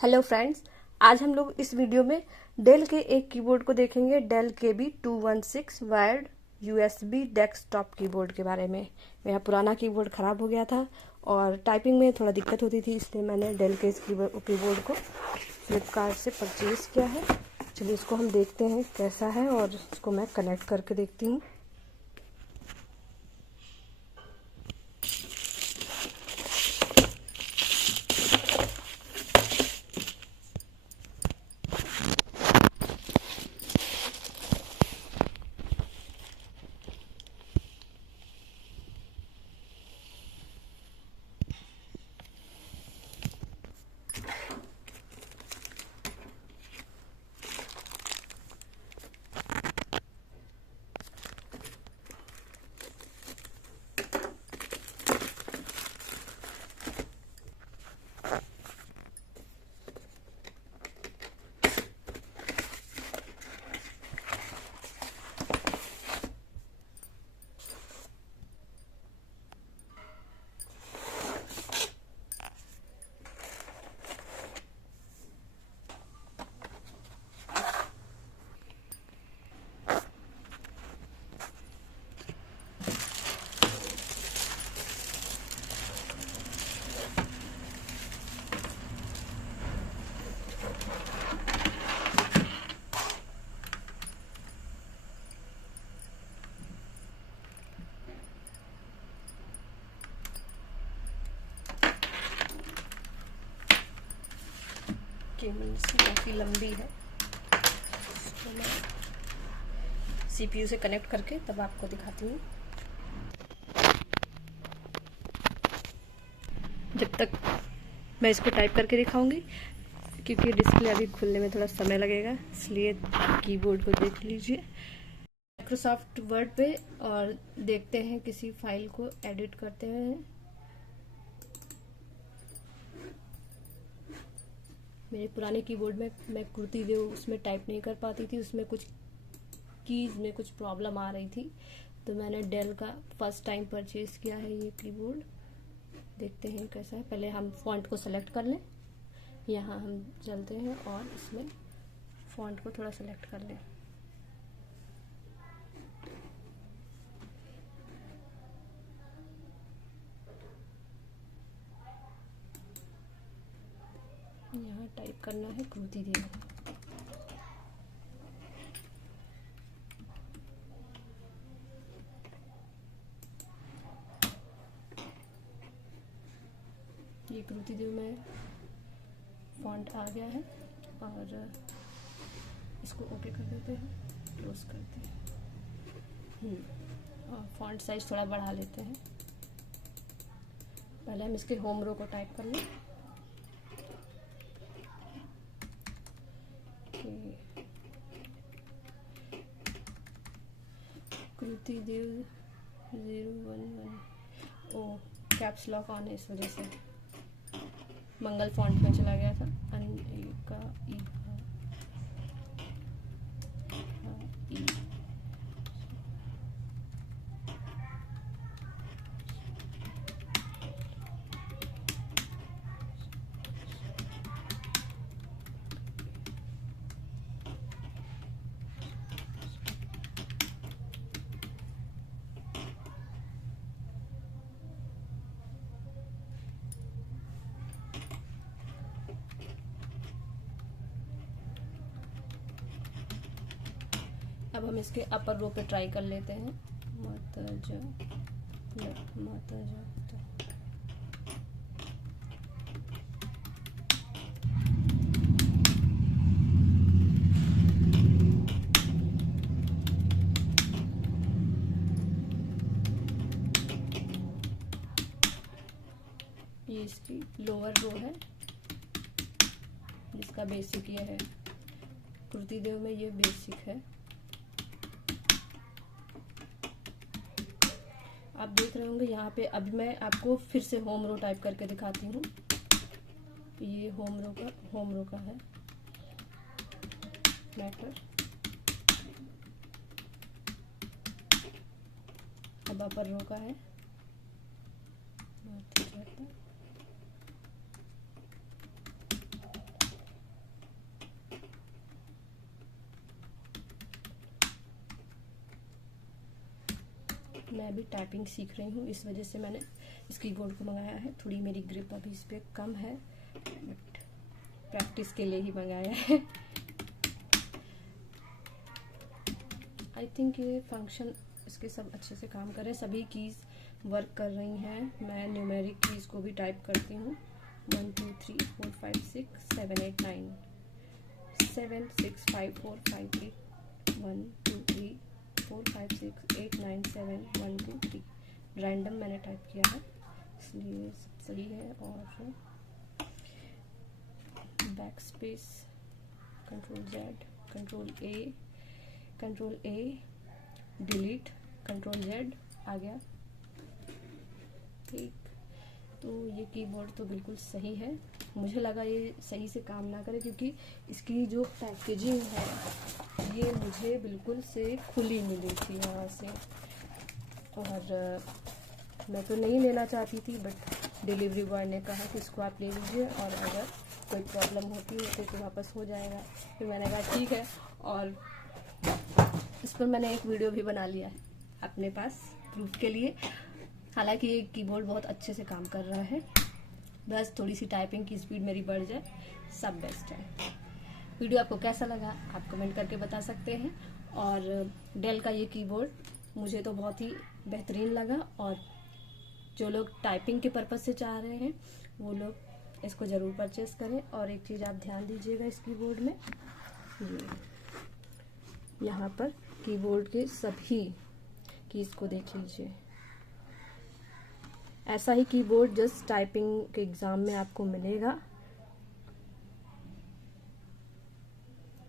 Hello friends, आज हम लोग इस वीडियो में डेल के एक कीबोर्ड को देखेंगे। Dell KB216 wired USB desktop keyboard के बारे में। मेरा पुराना कीबोर्ड ख़राब हो गया था और टाइपिंग में थोड़ा दिक्कत होती थी, इसलिए मैंने डेल के इस कीबोर्ड को फ्लिपकार्ट से परचेज़ किया है। चलिए इसको हम देखते हैं कैसा है और इसको मैं कनेक्ट करके देखती हूँ। केबल इसकी काफ़ी लंबी है, तो मैं CPU से कनेक्ट करके तब आपको दिखाती हूँ। जब तक मैं इसको टाइप करके दिखाऊंगी, क्योंकि डिस्प्ले अभी खुलने में थोड़ा समय लगेगा, इसलिए कीबोर्ड को देख लीजिए। माइक्रोसॉफ्ट वर्ड पे और देखते हैं किसी फाइल को एडिट करते हैं। मेरे पुराने कीबोर्ड में मैं कुर्ती देव उसमें टाइप नहीं कर पाती थी, उसमें कुछ कीज में कुछ प्रॉब्लम आ रही थी, तो मैंने डेल का फर्स्ट टाइम परचेज किया है ये कीबोर्ड। देखते हैं कैसा है। पहले हम फॉन्ट को सेलेक्ट कर लें। यहाँ हम चलते हैं और इसमें फॉन्ट को थोड़ा सेलेक्ट कर लें। यहाँ टाइप करना है कृति देव। ये कृति देव में फॉन्ट आ गया है और इसको ओके कर देते हैं, क्लोज करते हैं। और फॉन्ट साइज थोड़ा बढ़ा लेते हैं। पहले हम इसके होम रो को टाइप कर लें। कृति देव 011। ओ, कैप्स लॉक ऑन है, इस वजह से मंगल फॉन्ट में चला गया था। अनिका ई अब हम इसके अपर रो पे ट्राई कर लेते हैं। ये इसकी लोअर रो है जिसका बेसिक ये है। कृति देव में ये बेसिक है। आप देख रहे होंगे यहाँ पे। अभी मैं आपको फिर से होम रो टाइप करके दिखाती हूँ। ये होम रो का है मैटर। अब अपर रो का है। मैं अभी टाइपिंग सीख रही हूँ, इस वजह से मैंने इस कीबोर्ड को मंगाया है। थोड़ी मेरी ग्रिप अभी इस पर कम है, बट प्रैक्टिस के लिए ही मंगाया है। आई थिंक ये फंक्शन इसके सब अच्छे से काम कर रहे हैं, सभी कीज़ वर्क कर रही हैं। मैं न्यूमेरिक कीज़ को भी टाइप करती हूँ, 1 2 3 4 5 6 7 8 9 7 6 5 4 5 8 1 2 3 4 5 6 8 9 7 1 2 3 रैंडम मैंने टाइप किया है, इसलिए सब सही है। और back space, control Z, control A, delete, control Z आ गया। ठीक, तो ये कीबोर्ड तो बिल्कुल सही है। मुझे लगा ये सही से काम ना करे, क्योंकि इसकी जो पैकेजिंग है ये मुझे बिल्कुल से खुली मिली थी यहाँ से, और मैं तो नहीं लेना चाहती थी, बट डिलीवरी बॉय ने कहा कि इसको आप ले लीजिए और अगर कोई प्रॉब्लम होती है तो वापस हो जाएगा। फिर मैंने कहा ठीक है, और इस पर मैंने एक वीडियो भी बना लिया है अपने पास प्रूफ के लिए। हालांकि ये कीबोर्ड बहुत अच्छे से काम कर रहा है, बस थोड़ी सी टाइपिंग की स्पीड मेरी बढ़ जाए, सब बेस्ट है। वीडियो आपको कैसा लगा आप कमेंट करके बता सकते हैं। और डेल का ये कीबोर्ड मुझे तो बहुत ही बेहतरीन लगा, और जो लोग टाइपिंग के पर्पज़ से चाह रहे हैं वो लोग इसको ज़रूर परचेस करें। और एक चीज़ आप ध्यान दीजिएगा इस कीबोर्ड में, ये यहाँ पर कीबोर्ड के सभी कीज़ को देख लीजिए। ऐसा ही कीबोर्ड जस्ट टाइपिंग के एग्ज़ाम में आपको मिलेगा,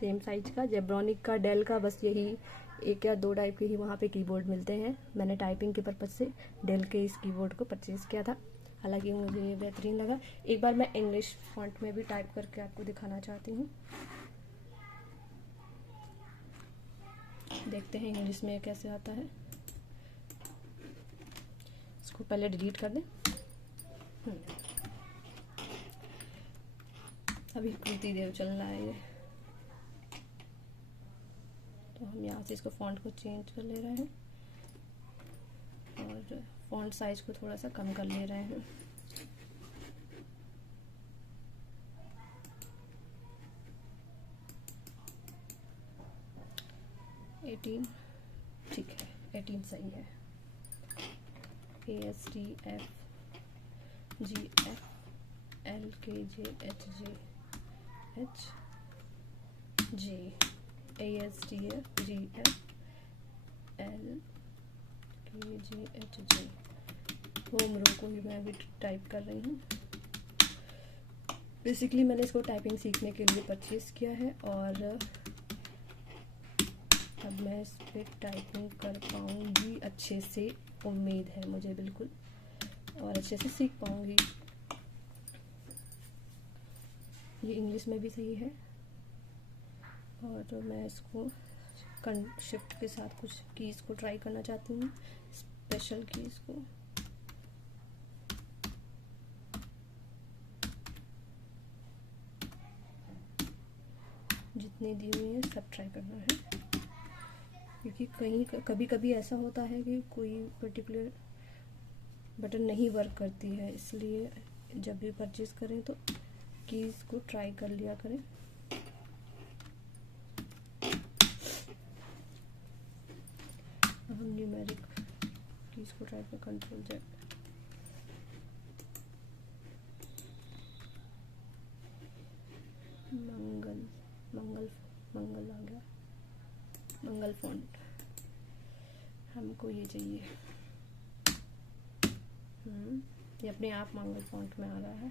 सेम साइज का। जेब्रॉनिक का, डेल का, बस यही एक या दो टाइप के ही वहाँ पे कीबोर्ड मिलते हैं। मैंने टाइपिंग के पर्पज़ से डेल के इस कीबोर्ड को परचेज़ किया था, हालांकि मुझे ये बेहतरीन लगा। एक बार मैं इंग्लिश फॉन्ट में भी टाइप करके आपको दिखाना चाहती हूँ, देखते हैं इंग्लिश में कैसे आता है। इसको पहले डिलीट कर दें। अभी कुछ देर चल रहा है ये, तो हम यहाँ से इसको फॉन्ट को चेंज कर ले रहे हैं और फॉन्ट साइज को थोड़ा सा कम कर ले रहे हैं। एटीन, ठीक है, 18 सही है। ASTF GF LKJ HJ HJ ASTF GF LKJ HJ। Home row को ही मैं अभी टाइप कर रही हूँ। बेसिकली मैंने इसको टाइपिंग सीखने के लिए परचेज़ किया है, और अब मैं इस पर टाइपिंग कर पाऊँगी अच्छे से, उम्मीद है मुझे बिल्कुल, और अच्छे से सीख पाऊँगी। ये इंग्लिश में भी सही है, और मैं इसको शिफ्ट के साथ कुछ कीज़ को ट्राई करना चाहती हूँ, स्पेशल कीज़ को। जितनी दी हुई है सब ट्राई करना है, क्योंकि कभी कभी ऐसा होता है कि कोई पर्टिकुलर बटन नहीं वर्क करती है, इसलिए जब भी परचेज करें तो कीज़ को ट्राई कर लिया करें। हम न्यूमेरिक कीज़ को ट्राई कर, कंट्रोल Z, मंगल आ गया, मंगल फॉन्ट, हमको ये चाहिए। ये अपने आप मंगल फॉन्ट में आ रहा है।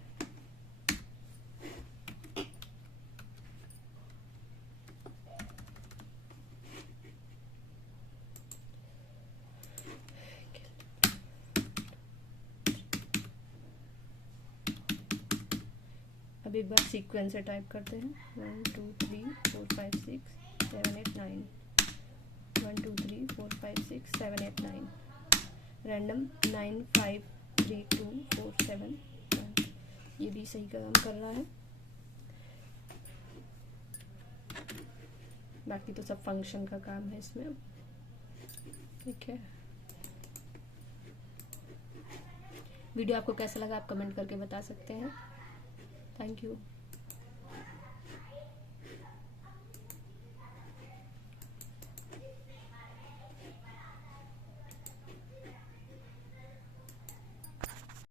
अब एक बार सीक्वेंस से टाइप करते हैं, 1 2 3 4 5 6 7 8 9 1 2 3 4 5 6 7 8 9 रैंडम 9 5 3 2 4 7 1। ये भी सही काम कर रहा है। बाकी तो सब फंक्शन का काम है इसमें, ठीक है। वीडियो आपको कैसा लगा आप कमेंट करके बता सकते हैं। Thank you.